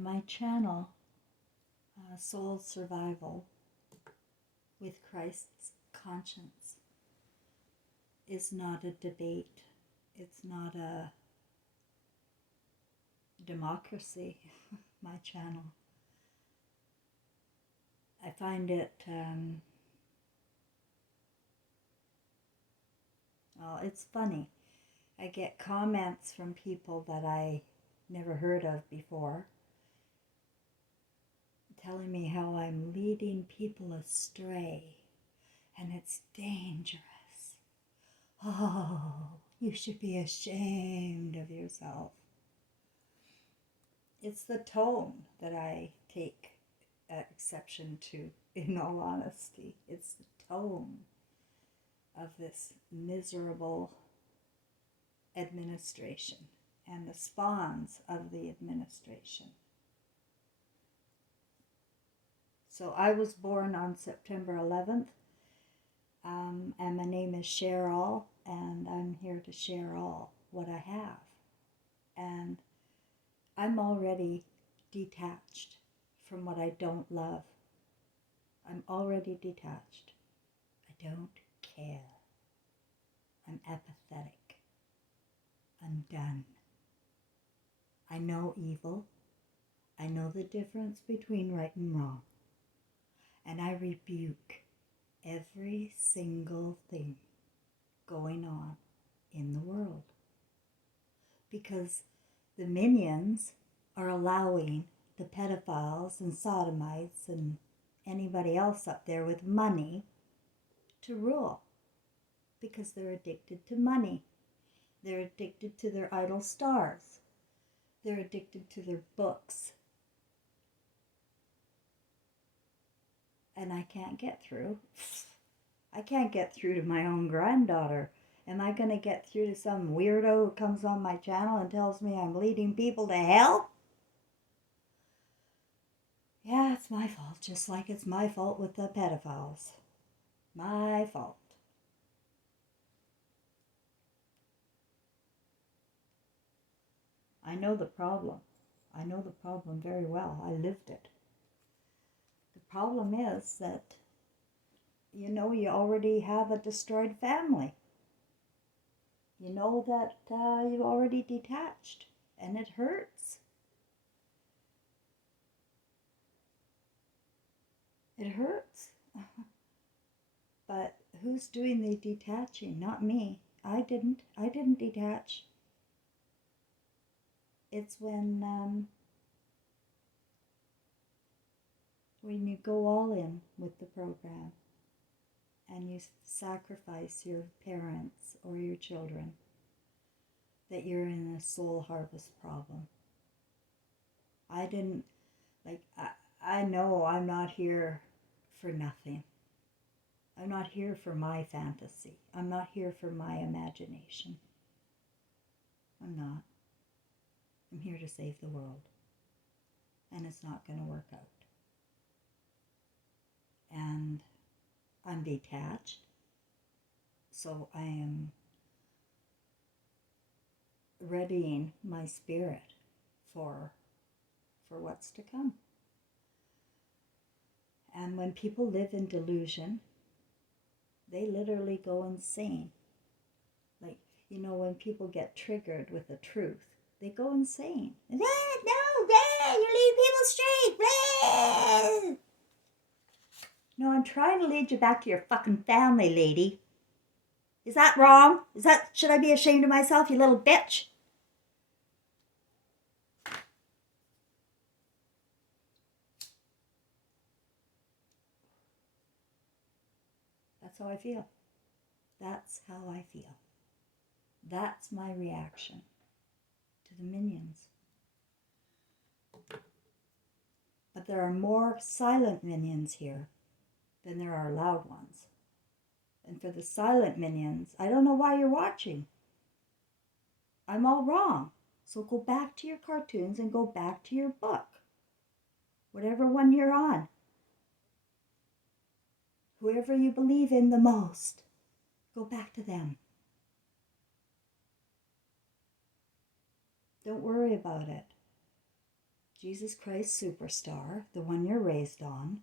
My channel, Soul Survival with Christ's Conscience, is not a debate. It's not a democracy, my channel. I find it, well, it's funny. I get comments from people that I never heard of before, telling me how I'm leading people astray, and it's dangerous. Oh, you should be ashamed of yourself. It's the tone that I take exception to, in all honesty. It's the tone of this miserable administration and the spawns of the administration. So I was born on September 11th, and my name is Cheryl, and I'm here to share all what I have. And I'm already detached from what I don't love. I'm already detached. I don't care. I'm apathetic. I'm done. I know evil. I know the difference between right and wrong. And I rebuke every single thing going on in the world. Because the minions are allowing the pedophiles and sodomites and anybody else up there with money to rule. Because they're addicted to money. They're addicted to their idol stars. They're addicted to their books. And I can't get through. I can't get through to my own granddaughter. Am I going to get through to some weirdo who comes on my channel and tells me I'm leading people to hell? Yeah, it's my fault, just like it's my fault with the pedophiles. My fault. I know the problem. I know the problem very well. I lived it. The problem is that, you already have a destroyed family. You know that you've already detached, and it hurts. It hurts. But who's doing the detaching? Not me. I didn't detach. It's when you go all in with the program and you sacrifice your parents or your children, that you're in a soul harvest problem. I know I'm not here for nothing. I'm not here for my fantasy. I'm not here for my imagination. I'm not. I'm here to save the world. And it's not going to work out. And I'm detached. So I am readying my spirit for what's to come. And when people live in delusion, they literally go insane. Like, when people get triggered with the truth, they go insane. No, you lead people straight. No, I'm trying to lead you back to your fucking family, lady. Is that wrong? Should I be ashamed of myself, you little bitch? That's how I feel. That's how I feel. That's my reaction to the minions. But there are more silent minions here than there are loud ones. And for the silent minions, I don't know why you're watching. I'm all wrong. So go back to your cartoons and go back to your book. Whatever one you're on. Whoever you believe in the most, go back to them. Don't worry about it. Jesus Christ Superstar, the one you're raised on,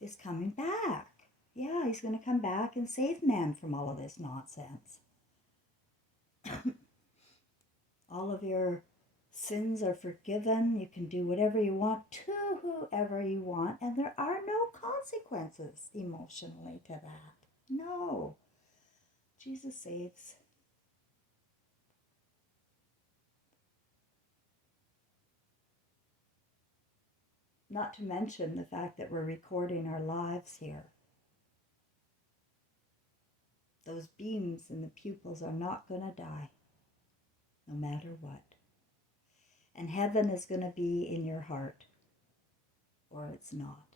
is coming back. Yeah, he's going to come back and save man from all of this nonsense. All of your sins are forgiven. You can do whatever you want to whoever you want, and there are no consequences emotionally to that. No. Jesus saves. Not to mention the fact that we're recording our lives here. Those beams in the pupils are not going to die, no matter what. And heaven is going to be in your heart, or it's not.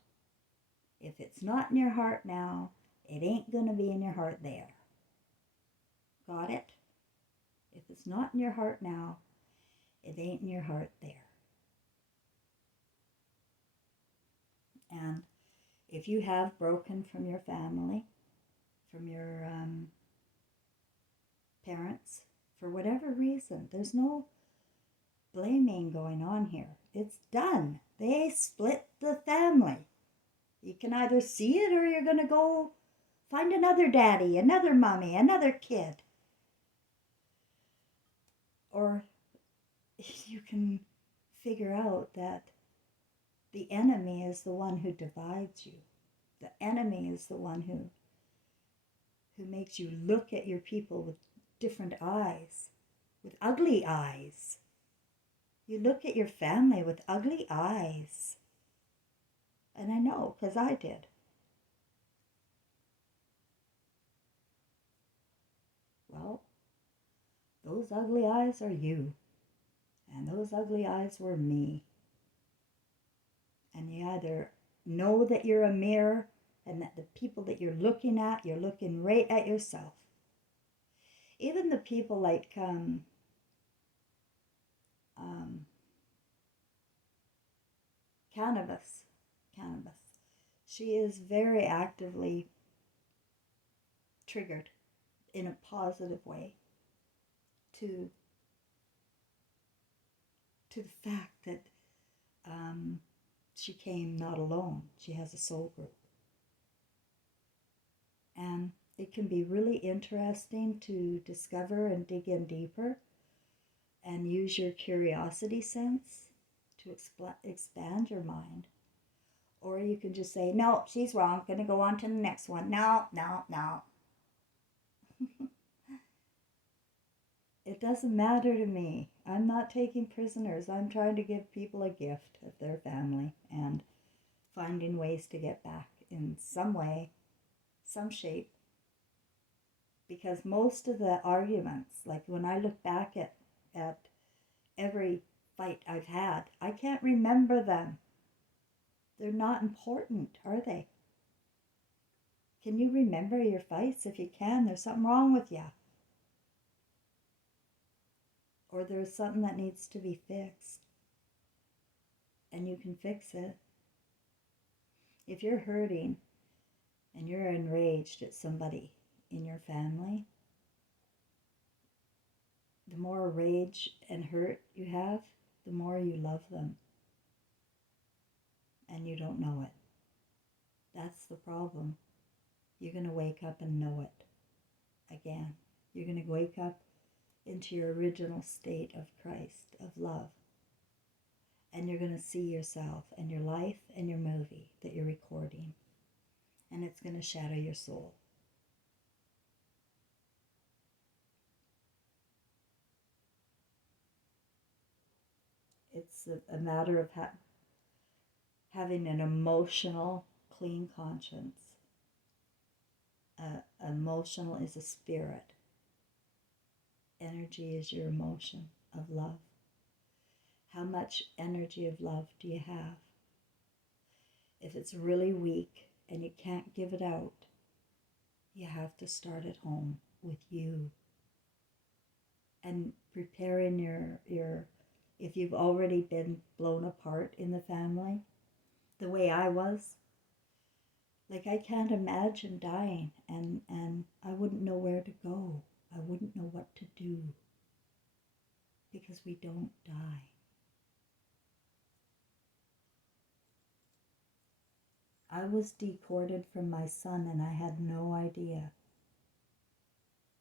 If it's not in your heart now, it ain't going to be in your heart there. Got it? If it's not in your heart now, it ain't in your heart there. And if you have broken from your family, from your parents, for whatever reason, there's no blaming going on here. It's done. They split the family. You can either see it or you're going to go find another daddy, another mommy, another kid. Or you can figure out that the enemy is the one who divides you. The enemy is the one who makes you look at your people with different eyes, with ugly eyes. You look at your family with ugly eyes. And I know, because I did. Well, those ugly eyes are you. And those ugly eyes were me. And you either know that you're a mirror and that the people that you're looking right at yourself. Even the people like cannabis. She is very actively triggered in a positive way to the fact that she came not alone. She has a soul group. And it can be really interesting to discover and dig in deeper and use your curiosity sense to expand your mind. Or you can just say, no, she's wrong. Going to go on to the next one. No. It doesn't matter to me. I'm not taking prisoners. I'm trying to give people a gift of their family and finding ways to get back in some way, some shape. Because most of the arguments, like when I look back at every fight I've had, I can't remember them. They're not important, are they? Can you remember your fights? If you can, there's something wrong with you. Or there's something that needs to be fixed. And you can fix it. If you're hurting and you're enraged at somebody in your family, the more rage and hurt you have, the more you love them. And you don't know it. That's the problem. You're going to wake up and know it again. You're going to wake up into your original state of Christ, of love. And you're going to see yourself and your life and your movie that you're recording. And it's going to shatter your soul. It's a matter of having an emotional, clean conscience. Emotional is a spirit. Energy is your emotion of love. How much energy of love do you have? If it's really weak and you can't give it out, you have to start at home with you. And preparing your if you've already been blown apart in the family, the way I was, like I can't imagine dying and I wouldn't know where to go. I wouldn't know what to do. Because we don't die. I was deported from my son and I had no idea.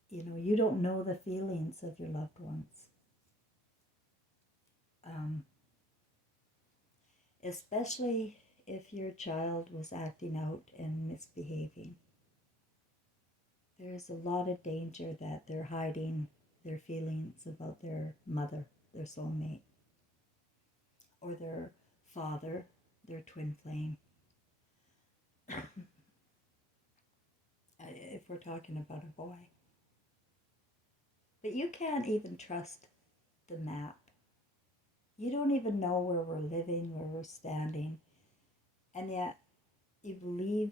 You know, you don't know the feelings of your loved ones. Especially if your child was acting out and misbehaving. There's a lot of danger that they're hiding their feelings about their mother, their soulmate, or their father, their twin flame. If we're talking about a boy. But you can't even trust the map. You don't even know where we're living, where we're standing, and yet you believe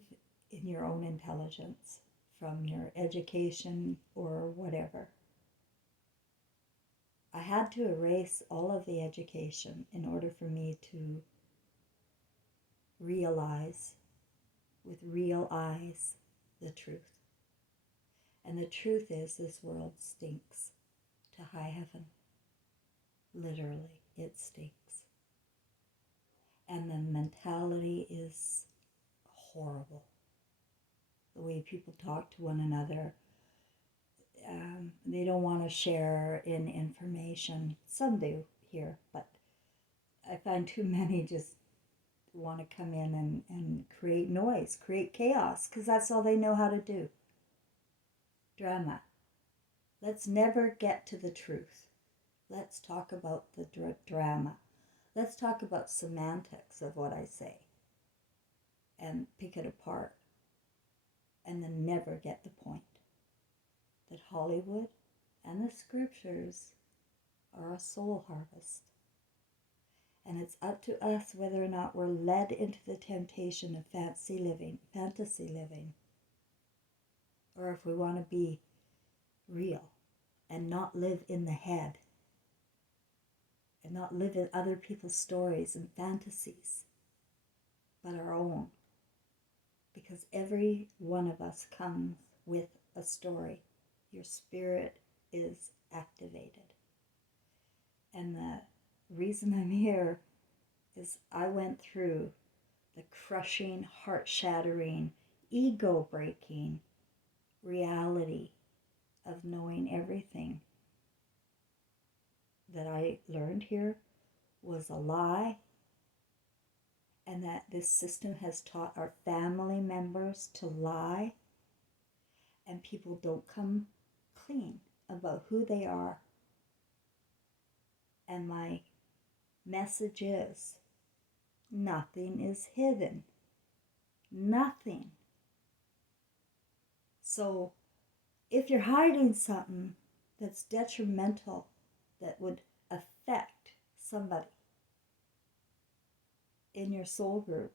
in your own intelligence from your education or whatever. I had to erase all of the education in order for me to realize with real eyes the truth. And the truth is, this world stinks to high heaven. Literally, it stinks. And the mentality is horrible. The way people talk to one another, they don't want to share in information. Some do here, but I find too many just want to come in and create noise, create chaos, because that's all they know how to do. Drama. Let's never get to the truth. Let's talk about the drama. Let's talk about semantics of what I say and pick it apart and then never get the point that Hollywood and the scriptures are a soul harvest. And it's up to us whether or not we're led into the temptation of fantasy living, or if we want to be real and not live in the head and not live in other people's stories and fantasies, but our own. Because every one of us comes with a story. Your spirit is activated. And the reason I'm here is I went through the crushing, heart-shattering, ego-breaking reality of knowing everything that I learned here was a lie, and that this system has taught our family members to lie, and people don't come clean about who they are. And my message is, nothing is hidden. Nothing. So if you're hiding something that's detrimental, that would affect somebody in your soul group,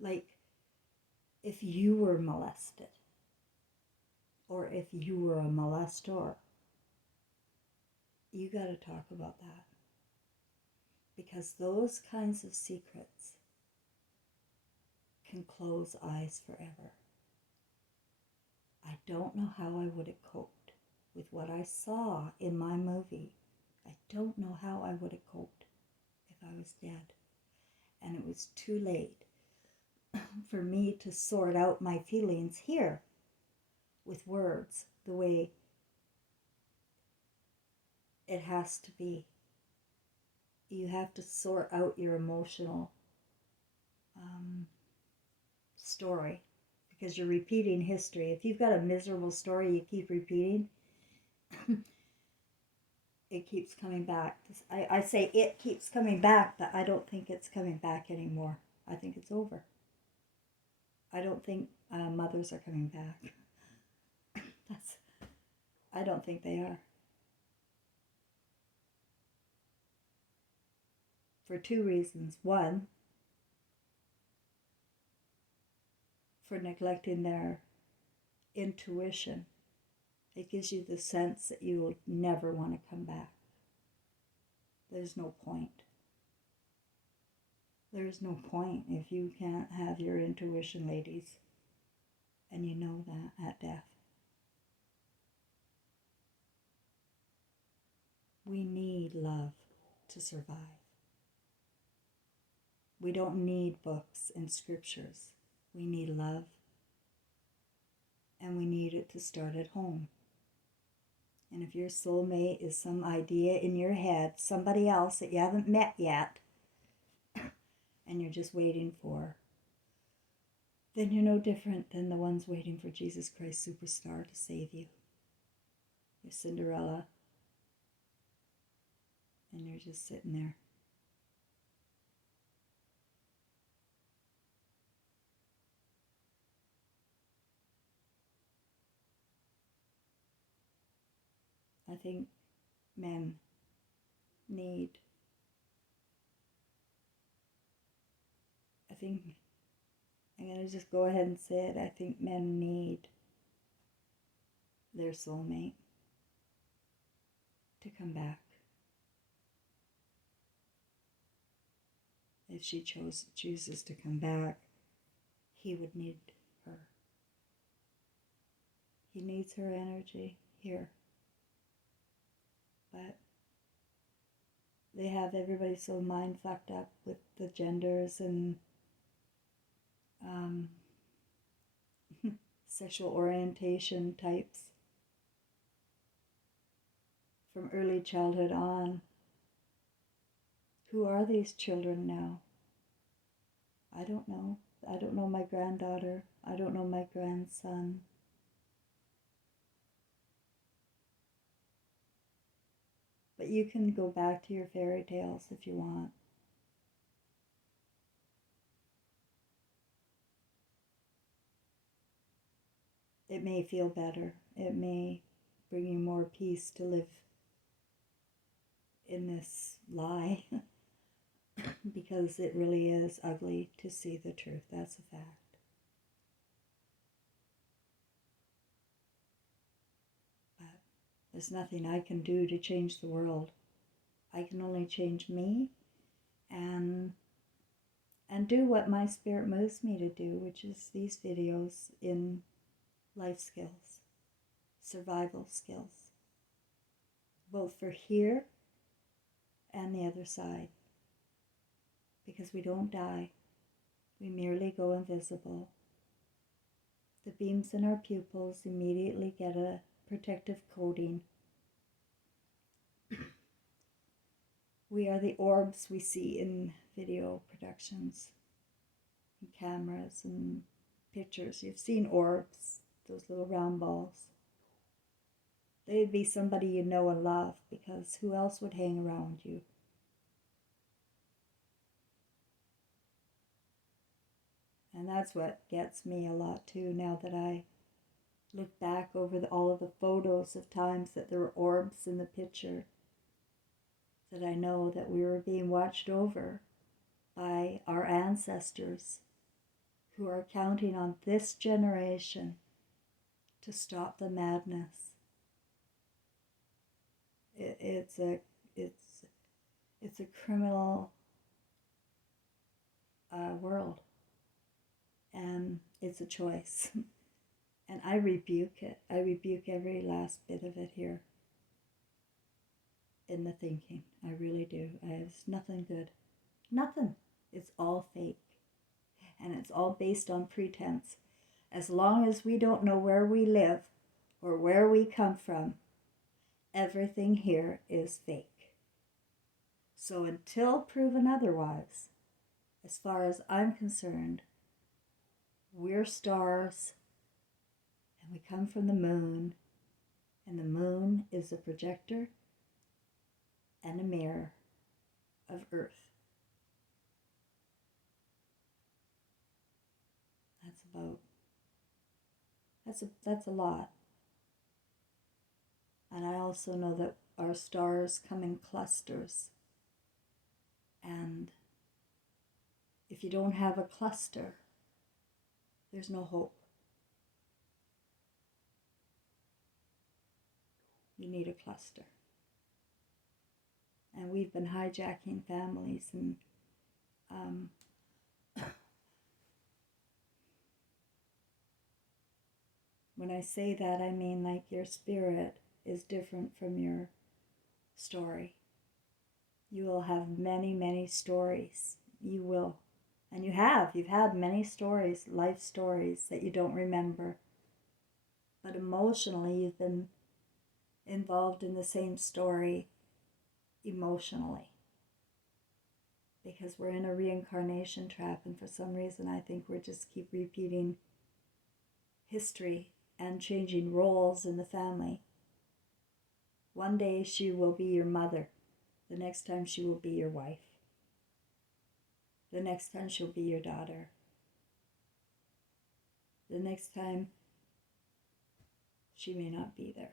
like if you were molested or if you were a molestor, you got to talk about that, because those kinds of secrets can close eyes forever. I don't know how I would have coped with what I saw in my movie. I don't know how I would have coped if I was dead. And it was too late for me to sort out my feelings here with words the way it has to be. You have to sort out your emotional story, because you're repeating history. If you've got a miserable story you keep repeating, it keeps coming back. I say it keeps coming back, but I don't think it's coming back anymore. I think it's over. I don't think mothers are coming back. I don't think they are. For two reasons. One, for neglecting their intuition. It gives you the sense that you will never want to come back. There's no point. There's no point if you can't have your intuition, ladies. And you know that at death. We need love to survive. We don't need books and scriptures. We need love, and we need it to start at home. And if your soulmate is some idea in your head, somebody else that you haven't met yet, and you're just waiting for, then you're no different than the ones waiting for Jesus Christ Superstar to save you. You're Cinderella, and you're just sitting there. I think men need, I'm going to just go ahead and say it, I think men need their soulmate to come back. If she chooses to come back, he would need her. He needs her energy here. But they have everybody so mind fucked up with the genders and sexual orientation types from early childhood on. Who are these children now? I don't know. I don't know my granddaughter. I don't know my grandson. But you can go back to your fairy tales if you want. It may feel better. It may bring you more peace to live in this lie because it really is ugly to see the truth. That's a fact. But there's nothing I can do to change the world. I can only change me and do what my spirit moves me to do, which is these videos in life skills, survival skills, both for here and the other side. Because we don't die, we merely go invisible. The beams in our pupils immediately get a protective coating. We are the orbs we see in video productions, and cameras and pictures. You've seen orbs, those little round balls. They'd be somebody you know and love, because who else would hang around you? And that's what gets me a lot too, now that I look back over all of the photos of times that there were orbs in the picture, that I know that we were being watched over by our ancestors who are counting on this generation to stop the madness. It's a criminal world, and it's a choice. And I rebuke it. I rebuke every last bit of it here in the thinking. I really do. It's nothing good. Nothing. It's all fake. And it's all based on pretense. As long as we don't know where we live or where we come from, everything here is fake. So until proven otherwise, as far as I'm concerned, we're stars, and we come from the moon, and the moon is a projector and a mirror of Earth. That's a lot. And I also know that our stars come in clusters. And if you don't have a cluster, there's no hope. You need a cluster. And we've been hijacking families, and when I say that, I mean like your spirit is different from your story. You will have many, many stories. You will And you've had many stories, life stories that you don't remember. But emotionally, you've been involved in the same story emotionally. Because we're in a reincarnation trap, and for some reason I think we just keep repeating history and changing roles in the family. One day she will be your mother. The next time she will be your wife. The next time she'll be your daughter. The next time she may not be there.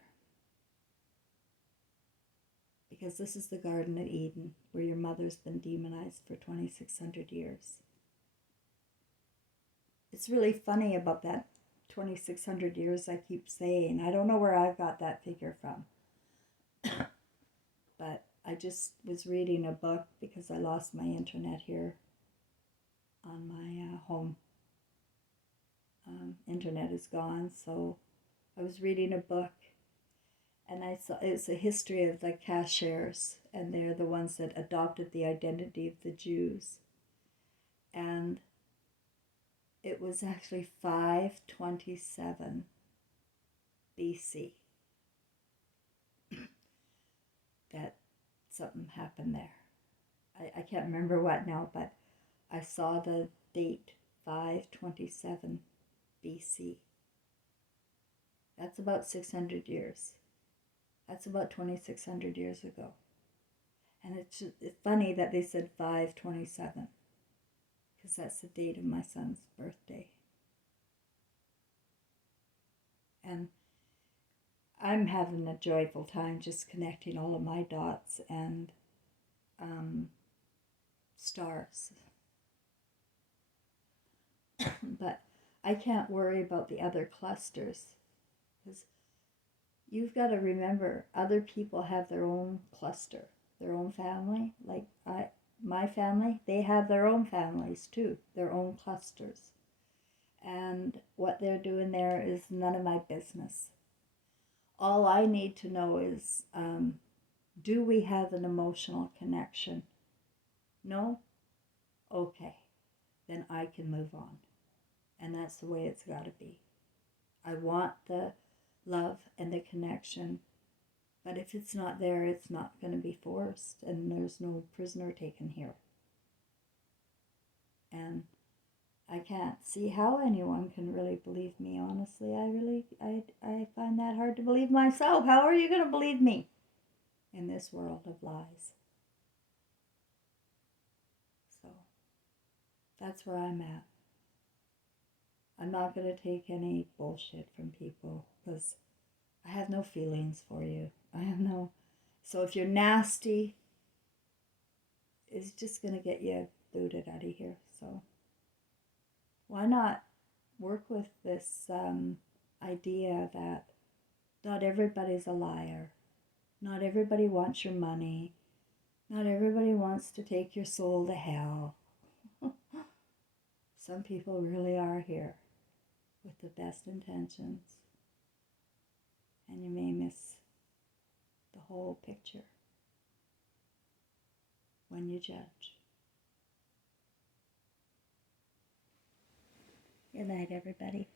Because this is the Garden of Eden, where your mother's been demonized for 2,600 years. It's really funny about that 2,600 years I keep saying. I don't know where I got that figure from. But I just was reading a book because I lost my internet here on my home. Internet is gone, so I was reading a book, and I saw it's a history of the cashiers, and they're the ones that adopted the identity of the Jews. And it was actually 527 BC that something happened there. I can't remember what now, but I saw the date 527 BC. That's about 600 years. That's about 2,600 years ago. And it's funny that they said 527, because that's the date of my son's birthday. And I'm having a joyful time just connecting all of my dots and stars. But I can't worry about the other clusters, because you've got to remember other people have their own cluster, their own family. Like my family, they have their own families too, their own clusters. And what they're doing there is none of my business. All I need to know is, do we have an emotional connection? No? Okay. Then I can move on. And that's the way it's got to be. I want the love and the connection, but if it's not there, it's not going to be forced, and there's no prisoner taken here. And I can't see how anyone can really believe me, honestly. I find that hard to believe myself. How are you going to believe me in this world of lies? So that's where I'm at. I'm not going to take any bullshit from people, because I have no feelings for you. I have no... So if you're nasty, it's just going to get you booted out of here. So why not work with this idea that not everybody's a liar. Not everybody wants your money. Not everybody wants to take your soul to hell. Some people really are here with the best intentions. And you may miss the whole picture when you judge. Good night, everybody.